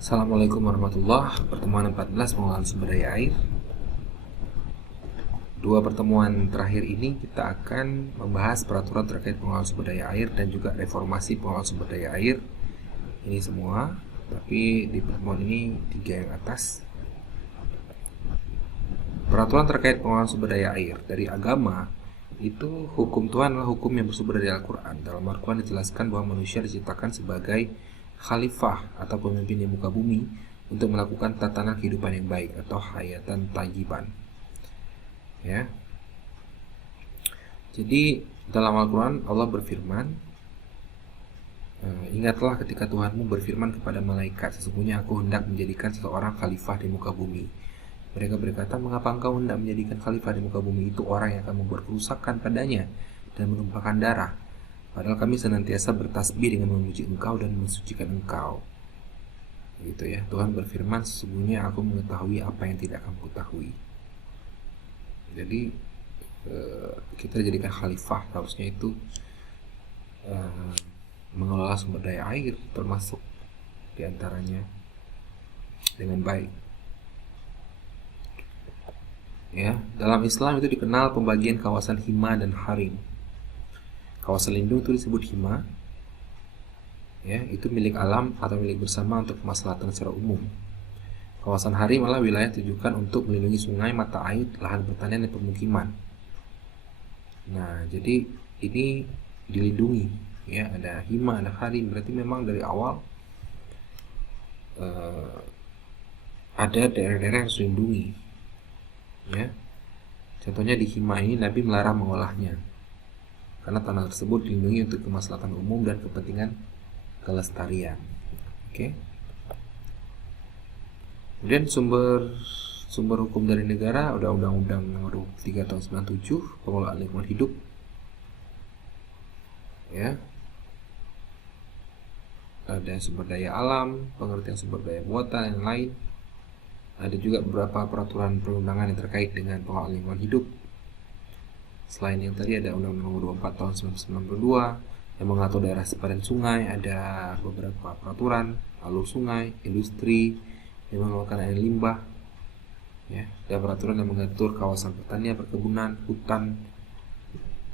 Assalamualaikum warahmatullahi wabarakatuh. Pertemuan 14 pengelolaan sumber daya air. Dua pertemuan terakhir ini kita akan membahas peraturan terkait pengelolaan sumber daya air dan juga reformasi pengelolaan sumber daya air. Ini semua, tapi di pertemuan ini 3 yang atas. Peraturan terkait pengelolaan sumber daya air dari agama itu hukum Tuhan adalah hukum yang bersumber dari Al-Quran. Dalam Al-Quran dijelaskan bahwa manusia diciptakan sebagai khalifah atau pemimpin di muka bumi untuk melakukan tatanan kehidupan yang baik atau hayatan tayyiban. Ya. Jadi dalam Al-Quran Allah berfirman, ingatlah ketika Tuhanmu berfirman kepada malaikat, sesungguhnya aku hendak menjadikan seseorang khalifah di muka bumi. Mereka berkata, mengapa engkau hendak menjadikan khalifah di muka bumi? Itu orang yang akan membuat kerusakan padanya dan menumpahkan darah. Padahal kami senantiasa bertasbih dengan memuji engkau dan mensucikan engkau. Gitu ya. Tuhan berfirman, sesungguhnya aku mengetahui apa yang tidak kamu ketahui. Jadi kita jadikan khalifah, harusnya itu mengelola sumber daya air, termasuk diantaranya dengan baik. Ya, dalam Islam itu dikenal pembagian kawasan hima dan harim. Kawasan lindung itu disebut hima, ya, itu milik alam atau milik bersama untuk kemaslahatan secara umum. Kawasan harim adalah wilayah ditujukan untuk melindungi sungai, mata air, lahan pertanian dan pemukiman. Nah, jadi ini dilindungi, ya, ada hima, ada harim, berarti memang dari awal ada daerah-daerah yang harus dilindungi. Ya. Contohnya di hima ini Nabi melarang mengolahnya karena tanah tersebut dilindungi untuk kemaslahatan umum dan kepentingan kelestarian. Oke. Kemudian sumber hukum dari negara ada Undang-Undang Nomor 23 Tahun 97 pengelolaan lingkungan hidup. Ya. Ada sumber daya alam, pengertian sumber daya buatan dan lain. Ada juga beberapa peraturan perundangan yang terkait dengan pengelolaan lingkungan hidup. Selain yang tadi ada Undang-Undang Nomor 24 Tahun 1992 yang mengatur daerah sepadan sungai, ada beberapa peraturan alur sungai, industri yang mengeluarkan air limbah, ya, ada peraturan yang mengatur kawasan pertanian, perkebunan, hutan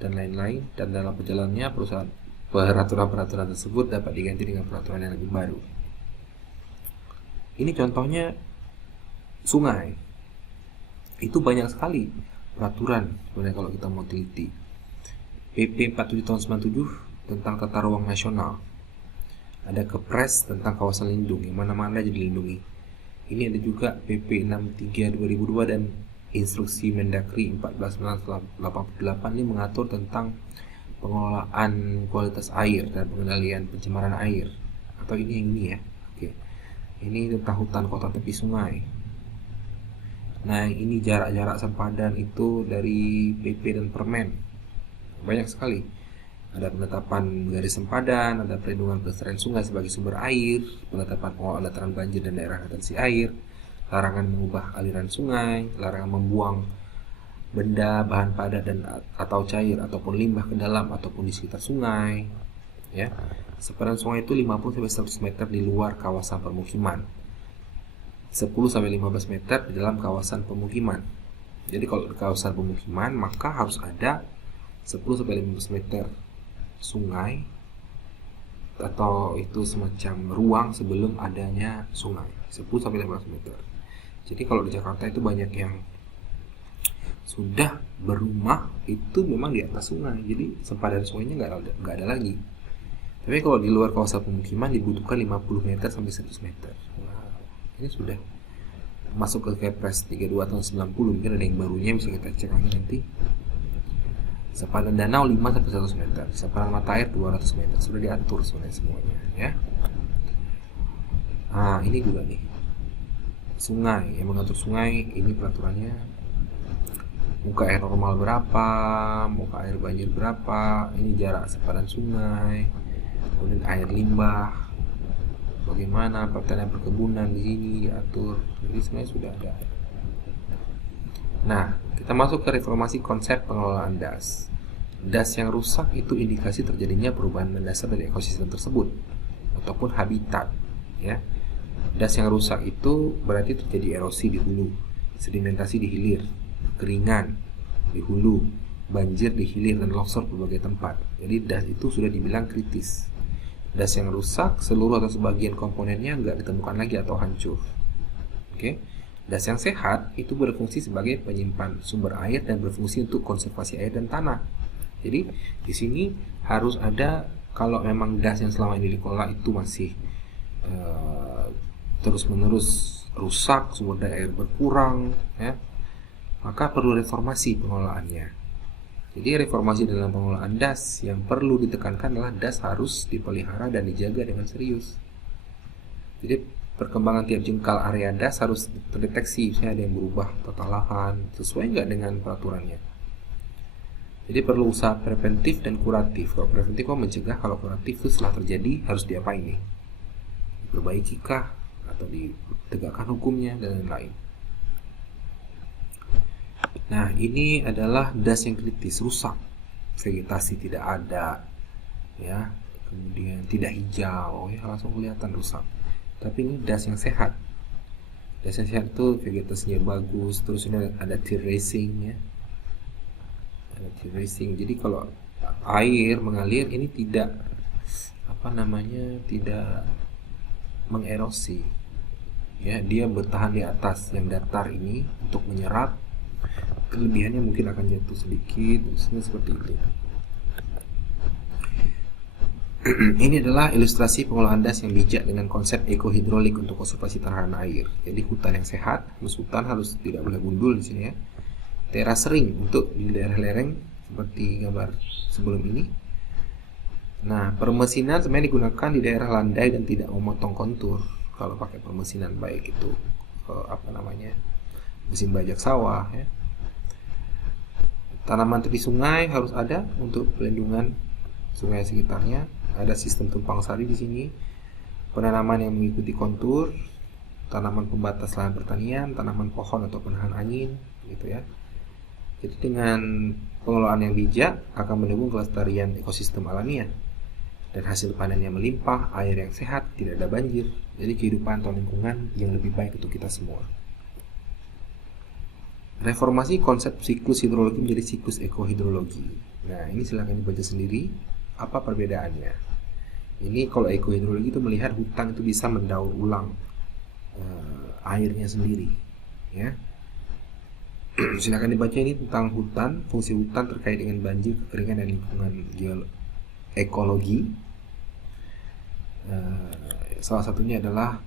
dan lain-lain. Dan dalam perjalanannya peraturan-peraturan tersebut dapat diganti dengan peraturan yang lebih baru. Ini contohnya sungai. Itu banyak sekali peraturan sebenarnya kalau kita mau teliti. PP 47 tahun 97 tentang tata ruang nasional. Ada Kepres tentang kawasan lindung yang mana-mana jadi dilindungi. Ini ada juga PP 63 2002 dan Instruksi Mendagri 14/1988 ini mengatur tentang pengelolaan kualitas air dan pengendalian pencemaran air. Atau ini ya. Oke. Ini tentang hutan kota tepi sungai. Nah, ini jarak-jarak sempadan itu dari PP dan Permen. Banyak sekali. Ada penetapan garis sempadan, ada perlindungan pelestarian sungai sebagai sumber air, penetapan pengelolaan dataran banjir dan daerah retensi air, larangan mengubah aliran sungai, larangan membuang benda, bahan padat dan atau cair ataupun limbah ke dalam ataupun di sekitar sungai. Ya. Sepadan sungai itu 50-100 meter di luar kawasan permukiman. 10-15 meter di dalam kawasan pemukiman. Jadi kalau di kawasan pemukiman maka harus ada 10-15 meter sungai atau itu semacam ruang sebelum adanya sungai. 10-15 meter. Jadi kalau di Jakarta itu banyak yang sudah berumah itu memang di atas sungai. Jadi sempadan sungainya nggak ada lagi. Tapi kalau di luar kawasan pemukiman dibutuhkan 50 meter sampai 100 meter. Ini sudah masuk ke Kepres 32 tahun 90, mungkin ada yang barunya bisa kita cek lagi nanti. Sepadan danau 5-100 meter, sepadan mata air 200 meter, sudah diatur semuanya ya. Nah, ini juga nih sungai, yang mengatur sungai ini peraturannya muka air normal berapa, muka air banjir berapa, ini jarak sepadan sungai, kemudian air limbah, bagaimana pertanian perkebunan di sini diatur. Jadi sebenarnya sudah ada. Nah, kita masuk ke reformasi konsep pengelolaan das. Das yang rusak itu indikasi terjadinya perubahan mendasar dari ekosistem tersebut ataupun habitat, ya. Das yang rusak itu berarti terjadi erosi di hulu, sedimentasi di hilir, keringan di hulu, banjir di hilir, dan longsor berbagai tempat. Jadi das itu sudah dibilang kritis. Das yang rusak, seluruh atau sebagian komponennya nggak ditemukan lagi atau hancur. Oke. Das yang sehat itu berfungsi sebagai penyimpan sumber air dan berfungsi untuk konservasi air dan tanah. Jadi di sini harus ada, kalau memang das yang selama ini dikelola itu masih terus-menerus rusak, sumber daya air berkurang, ya, maka perlu reformasi pengelolaannya. Jadi reformasi dalam pengelolaan das yang perlu ditekankan adalah das harus dipelihara dan dijaga dengan serius. Jadi perkembangan tiap jengkal area das harus terdeteksi, misalnya ada yang berubah total lahan, sesuai nggak dengan peraturannya. Jadi perlu usaha preventif dan kuratif. Kalau preventif mencegah, kalau kuratif itu setelah terjadi harus diapain nih? Diperbaiki kah? Atau ditegakkan hukumnya dan lain-lain. Nah, ini adalah das yang kritis, rusak, vegetasi tidak ada, ya, kemudian tidak hijau, ya, langsung kelihatan rusak. Tapi ini das yang sehat. Das yang sehat itu vegetasinya bagus, terus ini ada terracing, ya, ada terracing. Jadi kalau air mengalir ini tidak tidak mengerosi, ya, dia bertahan di atas yang datar ini untuk menyerap. Kelebihannya mungkin akan jatuh sedikit, seperti itu. Ini adalah ilustrasi pengolahan das yang bijak dengan konsep ekohidrolik untuk konservasi tahanan air. Jadi hutan yang sehat, hutan harus tidak boleh gundul di sini, ya. Teras sering untuk di daerah lereng seperti gambar sebelum ini. Nah, permesinan sebenarnya digunakan di daerah landai dan tidak memotong kontur. Kalau pakai permesinan baik itu mesin bajak sawah, ya. Tanaman tepi sungai harus ada untuk pelindungan sungai sekitarnya. Ada sistem tumpang sari di sini. Penanaman yang mengikuti kontur, tanaman pembatas lahan pertanian, tanaman pohon atau penahan angin, gitu, ya. Jadi dengan pengelolaan yang bijak akan mendukung kelestarian ekosistem alamiah. Dan hasil panennya melimpah, air yang sehat, tidak ada banjir. Jadi kehidupan atau lingkungan yang lebih baik untuk kita semua. Reformasi konsep siklus hidrologi menjadi siklus ekohidrologi. Nah, ini silakan dibaca sendiri apa perbedaannya. Ini kalau ekohidrologi itu melihat hutan itu bisa mendaur ulang airnya sendiri, ya. Silakan dibaca ini tentang hutan, fungsi hutan terkait dengan banjir, kekeringan, dan lingkungan ekologi. Salah satunya adalah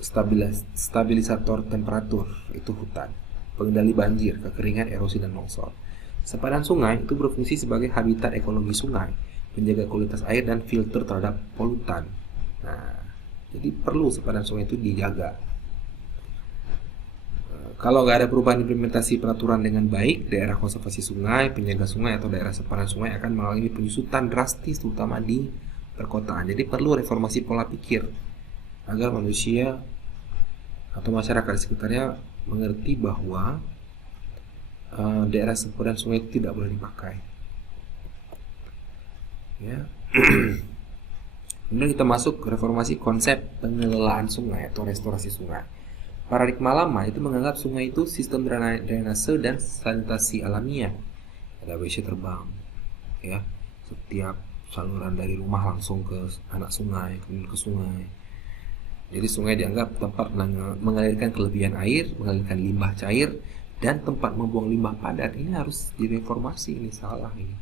stabilisator temperatur, itu hutan, pengendali banjir, kekeringan, erosi, dan longsor. Sepadan sungai itu berfungsi sebagai habitat ekologi sungai, menjaga kualitas air dan filter terhadap polutan. Nah, jadi perlu sepadan sungai itu dijaga. Kalau nggak ada perubahan implementasi peraturan dengan baik, daerah konservasi sungai, penjaga sungai, atau daerah sepadan sungai akan mengalami penyusutan drastis, terutama di perkotaan. Jadi perlu reformasi pola pikir agar manusia atau masyarakat di sekitarnya mengerti bahwa daerah sepadan sungai itu tidak boleh dipakai, ya. Kemudian kita masuk ke reformasi konsep pengelolaan sungai atau restorasi sungai. Paradigma lama itu menganggap sungai itu sistem drainase dan sanitasi alamiah. Ada WC terbang, ya. Setiap saluran dari rumah langsung ke anak sungai, kemudian ke sungai. Jadi sungai dianggap tempat mengalirkan kelebihan air, mengalirkan limbah cair, dan tempat membuang limbah padat. Ini harus direformasi, ini salah ini.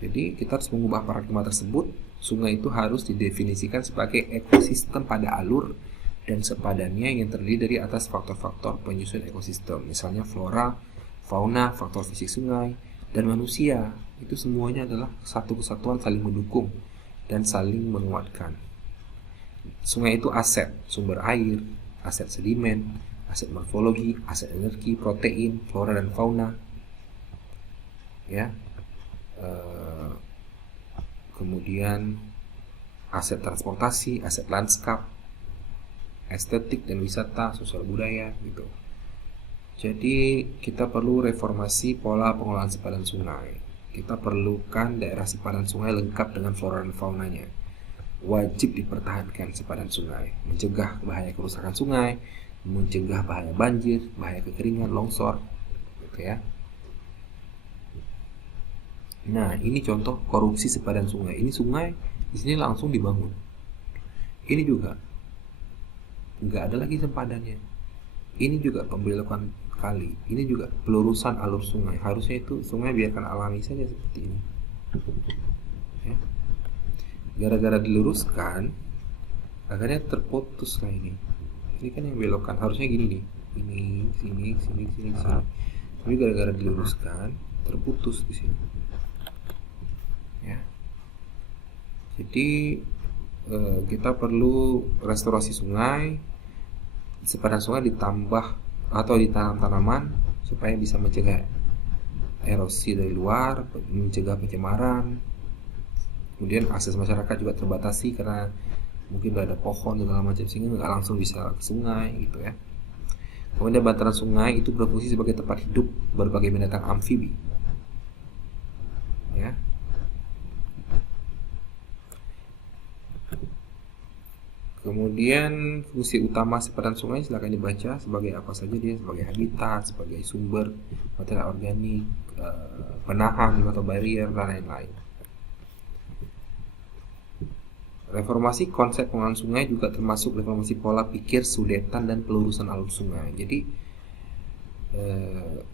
Jadi kita harus mengubah paradigma tersebut. Sungai itu harus didefinisikan sebagai ekosistem pada alur dan sepadannya yang terdiri dari atas faktor-faktor penyusun ekosistem, misalnya flora, fauna, faktor fisik sungai, dan manusia. Itu semuanya adalah satu kesatuan saling mendukung dan saling menguatkan. Sungai itu aset, sumber air, aset sedimen, aset morfologi, aset energi, protein, flora dan fauna, ya. Kemudian aset transportasi, aset lanskap, estetik dan wisata, sosial budaya, gitu. Jadi kita perlu reformasi pola pengelolaan sepadan sungai. Kita perlukan daerah sepadan sungai lengkap dengan flora dan faunanya. wajib dipertahankan sepadan sungai, mencegah bahaya kerusakan sungai, mencegah bahaya banjir, bahaya kekeringan, longsor, gitu ya. Nah, ini contoh korupsi sepadan sungai. Ini sungai di sini langsung dibangun. Ini juga nggak ada lagi sempadannya. Ini juga pembelokan kali. Ini juga pelurusan alur sungai. Harusnya itu sungai biarkan alami saja seperti ini. Ya. Gara-gara diluruskan, akhirnya terputus kayak ini. Ini kan yang belokan harusnya gini nih. Ini sini, sini, sini, sini. Tapi gara-gara diluruskan, terputus di sini. Ya. Jadi kita perlu restorasi sungai, sepadan sungai ditambah atau ditanam tanaman supaya bisa mencegah erosi dari luar, mencegah pencemaran. Kemudian akses masyarakat juga terbatasi karena mungkin ada pohon segala macam sehingga nggak langsung bisa ke sungai gitu ya. Kemudian bantaran sungai itu berfungsi sebagai tempat hidup berbagai binatang amfibi. Ya. Kemudian fungsi utama sepadan sungai silakan dibaca sebagai apa saja dia, sebagai habitat, sebagai sumber material organik, penahan atau barrier dan lain-lain. Reformasi konsep pengelolaan sungai juga termasuk reformasi pola pikir sudetan dan pelurusan alur sungai. Jadi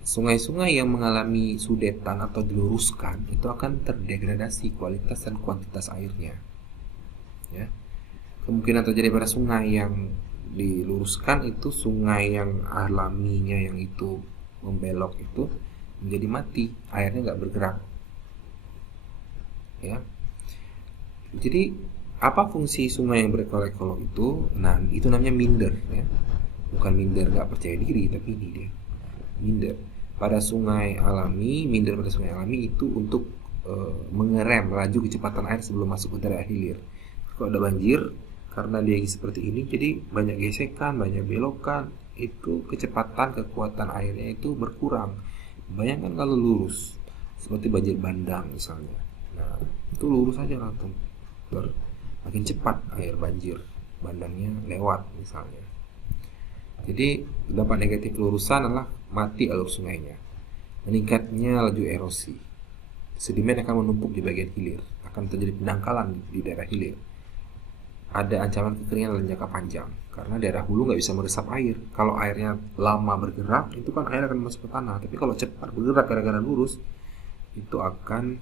sungai-sungai yang mengalami sudetan atau diluruskan itu akan terdegradasi kualitas dan kuantitas airnya. Ya. Kemungkinan terjadi pada sungai yang diluruskan itu sungai yang alaminya yang itu membelok itu menjadi mati, airnya nggak bergerak. Ya. Jadi apa fungsi sungai yang berekolog itu? Nah, itu namanya minder ya. Bukan minder nggak percaya diri, tapi ini dia minder. Pada sungai alami, minder pada sungai alami itu untuk mengerem laju kecepatan air sebelum masuk ke daerah hilir. Kalau ada banjir, karena dia seperti ini, jadi banyak gesekan, banyak belokan, itu kecepatan kekuatan airnya itu berkurang. Bayangkan kalau lurus, seperti banjir bandang misalnya. Nah, itu lurus aja langsung makin cepat air banjir bandangnya lewat misalnya. Jadi dampak negatif lurusan adalah mati alur sungainya, meningkatnya laju erosi, sedimen akan menumpuk di bagian hilir, akan terjadi pendangkalan di daerah hilir. Ada ancaman kekeringan dalam jangka panjang karena daerah hulu nggak bisa meresap air. Kalau airnya lama bergerak, itu kan air akan masuk ke tanah. Tapi kalau cepat bergerak gara-gara lurus, itu akan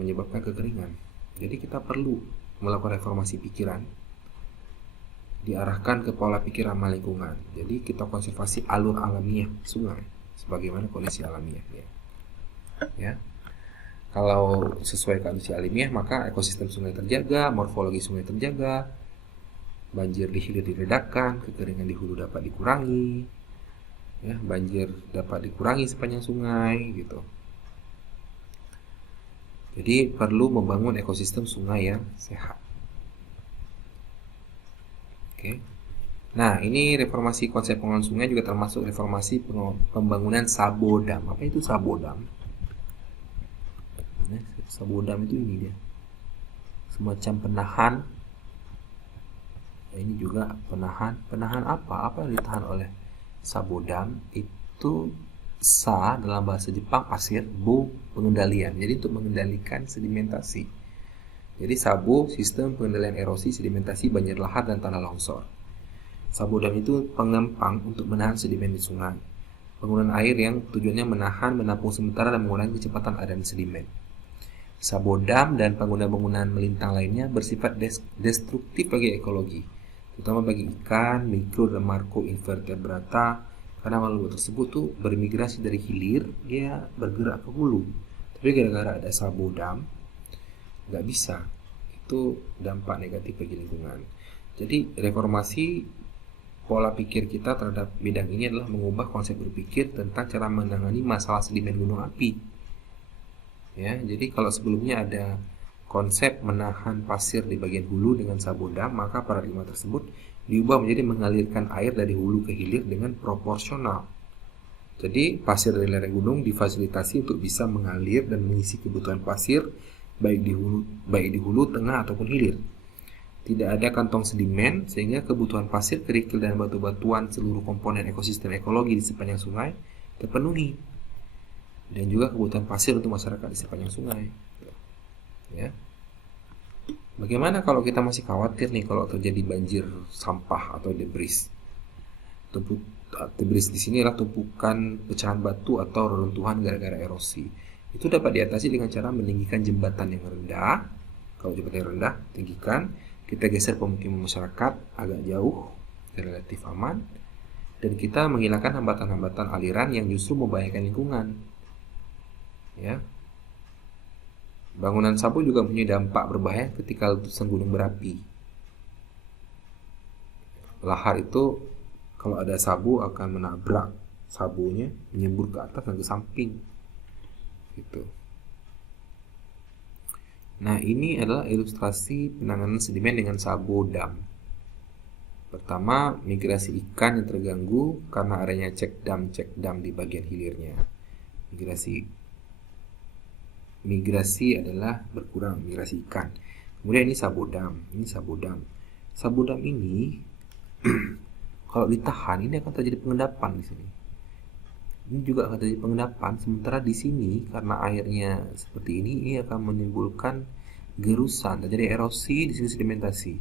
menyebabkan kekeringan. Jadi kita perlu melakukan reformasi pikiran, diarahkan ke pola pikir ramah lingkungan. Jadi kita konservasi alur alamiah sungai sebagaimana kondisi alamiahnya. Ya. Kalau sesuai kondisi alamiah, maka ekosistem sungai terjaga, morfologi sungai terjaga, banjir di hilir diredakan, kekeringan di hulu dapat dikurangi, ya, banjir dapat dikurangi sepanjang sungai, gitu. Jadi perlu membangun ekosistem sungai yang sehat. Oke. Nah, ini reformasi konsep pengelolaan sungai juga termasuk reformasi pembangunan sabodam. Apa itu sabodam? Sabodam itu ini dia, semacam penahan. Ini juga penahan apa yang ditahan oleh sabodam itu sa dalam bahasa Jepang pasir, bo pengendalian. Jadi untuk mengendalikan sedimentasi. Jadi sabo sistem pengendalian erosi, sedimentasi, banjir lahar dan tanah longsor. Sabodam itu pengempang untuk menahan sedimen di sungai. Penggunaan air yang tujuannya menahan, menampung sementara dan mengurangi kecepatan aliran sedimen. Sabodam dan bangunan-bangunan melintang lainnya bersifat destruktif bagi ekologi, terutama bagi ikan, mikro dan makro invertebrata, karena makhluk tersebut tuh bermigrasi dari hilir, dia bergerak ke hulu. Tapi gara-gara ada sabodam, nggak bisa. Itu dampak negatif bagi lingkungan. Jadi reformasi pola pikir kita terhadap bidang ini adalah mengubah konsep berpikir tentang cara menangani masalah sedimen gunung api. Ya, jadi kalau sebelumnya ada konsep menahan pasir di bagian hulu dengan sabodam, maka paradigma tersebut diubah menjadi mengalirkan air dari hulu ke hilir dengan proporsional. Jadi pasir dari lereng gunung difasilitasi untuk bisa mengalir dan mengisi kebutuhan pasir baik di hulu, tengah ataupun hilir. tidak ada kantong sedimen, sehingga kebutuhan pasir, kerikil, dan batu-batuan seluruh komponen ekosistem ekologi di sepanjang sungai terpenuhi, dan juga kebutuhan pasir untuk masyarakat di sepanjang sungai. Ya. Bagaimana kalau kita masih khawatir nih kalau terjadi banjir sampah atau debris? Debris di sini adalah tumpukan pecahan batu atau reruntuhan gara-gara erosi. Itu dapat diatasi dengan cara meninggikan jembatan yang rendah. Kalau jembatan yang rendah, tinggikan. Kita geser pemukiman masyarakat agak jauh, relatif aman, dan kita menghilangkan hambatan-hambatan aliran yang justru membahayakan lingkungan. Ya. Bangunan sabu juga punya dampak berbahaya ketika letusan gunung berapi. Lahar itu kalau ada sabu akan menabrak sabunya, menyembur ke atas dan ke samping. Gitu. Nah, ini adalah ilustrasi penanganan sedimen dengan sabodam. Pertama, migrasi ikan yang terganggu karena adanya cek dam di bagian hilirnya. Migrasi adalah berkurang, migrasi ikan. Kemudian ini sabodam. Sabodam ini kalau ditahan ini akan terjadi pengendapan di sini. Ini juga akan terjadi pengendapan. Sementara di sini karena airnya seperti ini akan menimbulkan gerusan, terjadi erosi, di sini sedimentasi.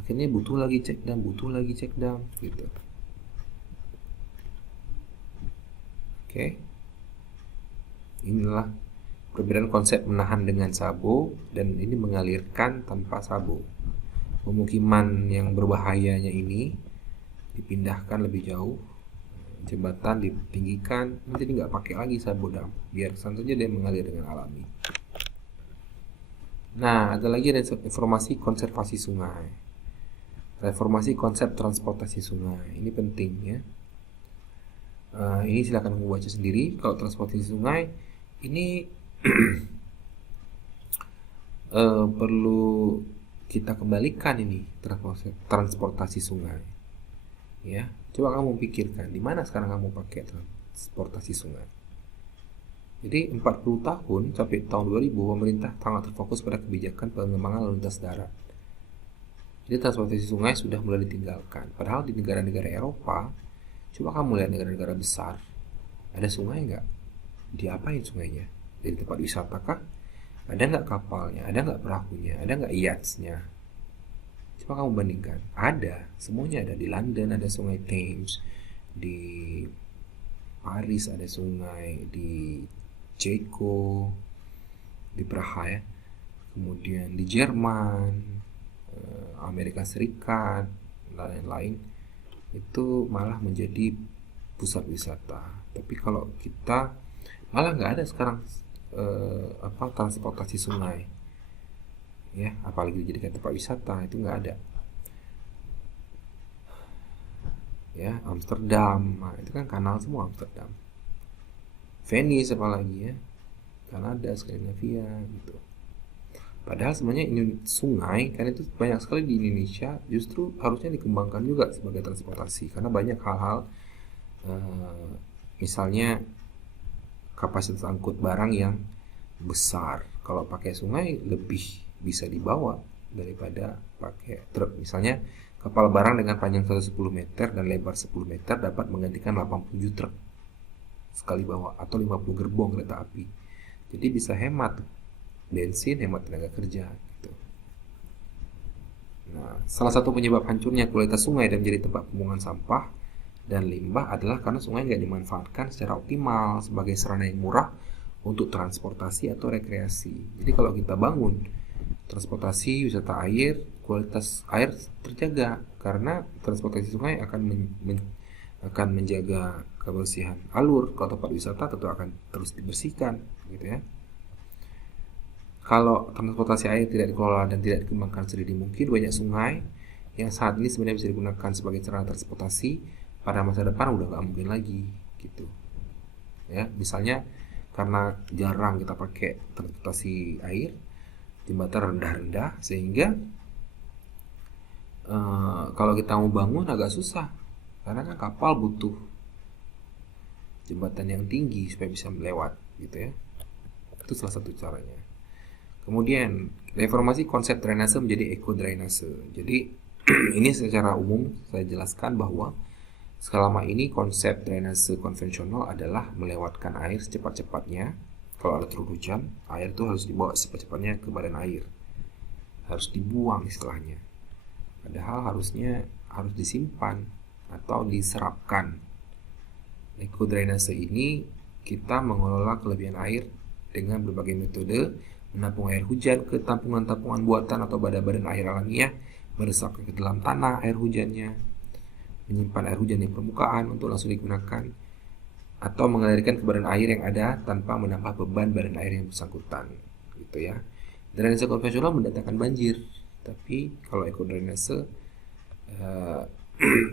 Akhirnya butuh lagi cek dam, gitu. Oke. Inilah perbedaan konsep menahan dengan sabo dan ini mengalirkan tanpa sabo. Pemukiman yang berbahayanya ini dipindahkan lebih jauh, jembatan ditinggikan, jadi nggak pakai lagi sabodam, biar saja dia mengalir dengan alami. Nah, ada lagi informasi konservasi sungai, reformasi konsep transportasi sungai. Ini penting ya. Ini silakan membaca sendiri. Kalau transportasi sungai ini perlu kita kembalikan ini transportasi sungai. Ya, coba kamu pikirkan di mana sekarang kamu pakai transportasi sungai. Jadi 40 tahun sampai tahun 2000 pemerintah sangat terfokus pada kebijakan pengembangan lalu lintas darat. Jadi transportasi sungai sudah mulai ditinggalkan. Padahal di negara-negara Eropa, coba kamu lihat negara-negara besar, ada sungai nggak? Diapain sungainya? Jadi tempat wisata kah? Ada nggak kapalnya? Ada nggak perahunya? Ada nggak yachts-nya? Coba kamu bandingkan. Ada, semuanya ada. Di London ada sungai Thames, di Paris ada sungai, di Ceko, di Praha ya. Kemudian di Jerman, Amerika Serikat, dan lain-lain itu malah menjadi pusat wisata. Tapi kalau kita malah nggak ada sekarang transportasi sungai, ya, apalagi dijadikan tempat wisata, itu nggak ada. Ya, Amsterdam, nah, itu kan kanal semua Amsterdam. Venice apalagi ya, Kanada, Skandinavia gitu. Padahal sebenarnya ini sungai kan itu banyak sekali di Indonesia, justru harusnya dikembangkan juga sebagai transportasi karena banyak hal-hal misalnya kapasitas angkut barang yang besar. Kalau pakai sungai lebih bisa dibawa daripada pakai truk. Misalnya kapal barang dengan panjang 110 meter dan lebar 10 meter dapat menggantikan 87 truk sekali bawa atau 50 gerbong kereta api. Jadi bisa hemat bensin, hemat tenaga kerja gitu. Nah, salah satu penyebab hancurnya kualitas sungai dan menjadi tempat pembuangan sampah dan limbah adalah karena sungai nggak dimanfaatkan secara optimal sebagai sarana yang murah untuk transportasi atau rekreasi. Jadi kalau kita bangun transportasi wisata air, kualitas air terjaga karena transportasi sungai akan menjaga kebersihan alur. Kalau tempat wisata tentu akan terus dibersihkan, gitu ya. Kalau transportasi air tidak dikelola dan tidak dikembangkan sedini mungkin, banyak sungai yang saat ini sebenarnya bisa digunakan sebagai sarana transportasi pada masa depan udah nggak mungkin lagi, gitu. Ya, misalnya karena jarang kita pakai transportasi air, jembatan rendah-rendah sehingga kalau kita mau bangun agak susah karena kan kapal butuh jembatan yang tinggi supaya bisa melewat, gitu ya. Itu salah satu caranya. Kemudian reformasi konsep drainase menjadi ekodrainase. Jadi ini secara umum saya jelaskan bahwa selama ini konsep drainase konvensional adalah melewatkan air secepat-cepatnya. Kalau ada turun hujan, air itu harus dibawa secepat-cepatnya ke badan air. Harus dibuang istilahnya. Padahal harusnya harus disimpan atau diserapkan. Ekodrainase ini kita mengelola kelebihan air dengan berbagai metode, menampung air hujan ke tampungan-tampungan buatan atau badan-badan air alamiah, meresapkan ke dalam tanah air hujannya, menyimpan air hujan di permukaan untuk langsung digunakan, atau mengalirkan ke badan air yang ada tanpa menambah beban badan air yang bersangkutan, gitu ya. Drainase konvensional mendatangkan banjir, tapi kalau ekodrainase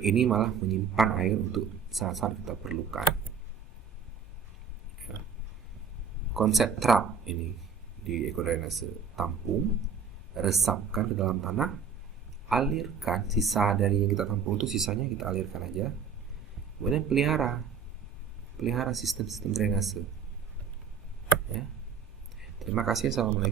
ini malah menyimpan air untuk saat-saat kita perlukan. Ya. Konsep trap ini di ekodrainase, tampung, resapkan ke dalam tanah, alirkan sisa dari yang kita tampung itu, sisanya kita alirkan aja. Kemudian pelihara sistem-sistem drainase. Ya. Terima kasih. Assalamualaikum.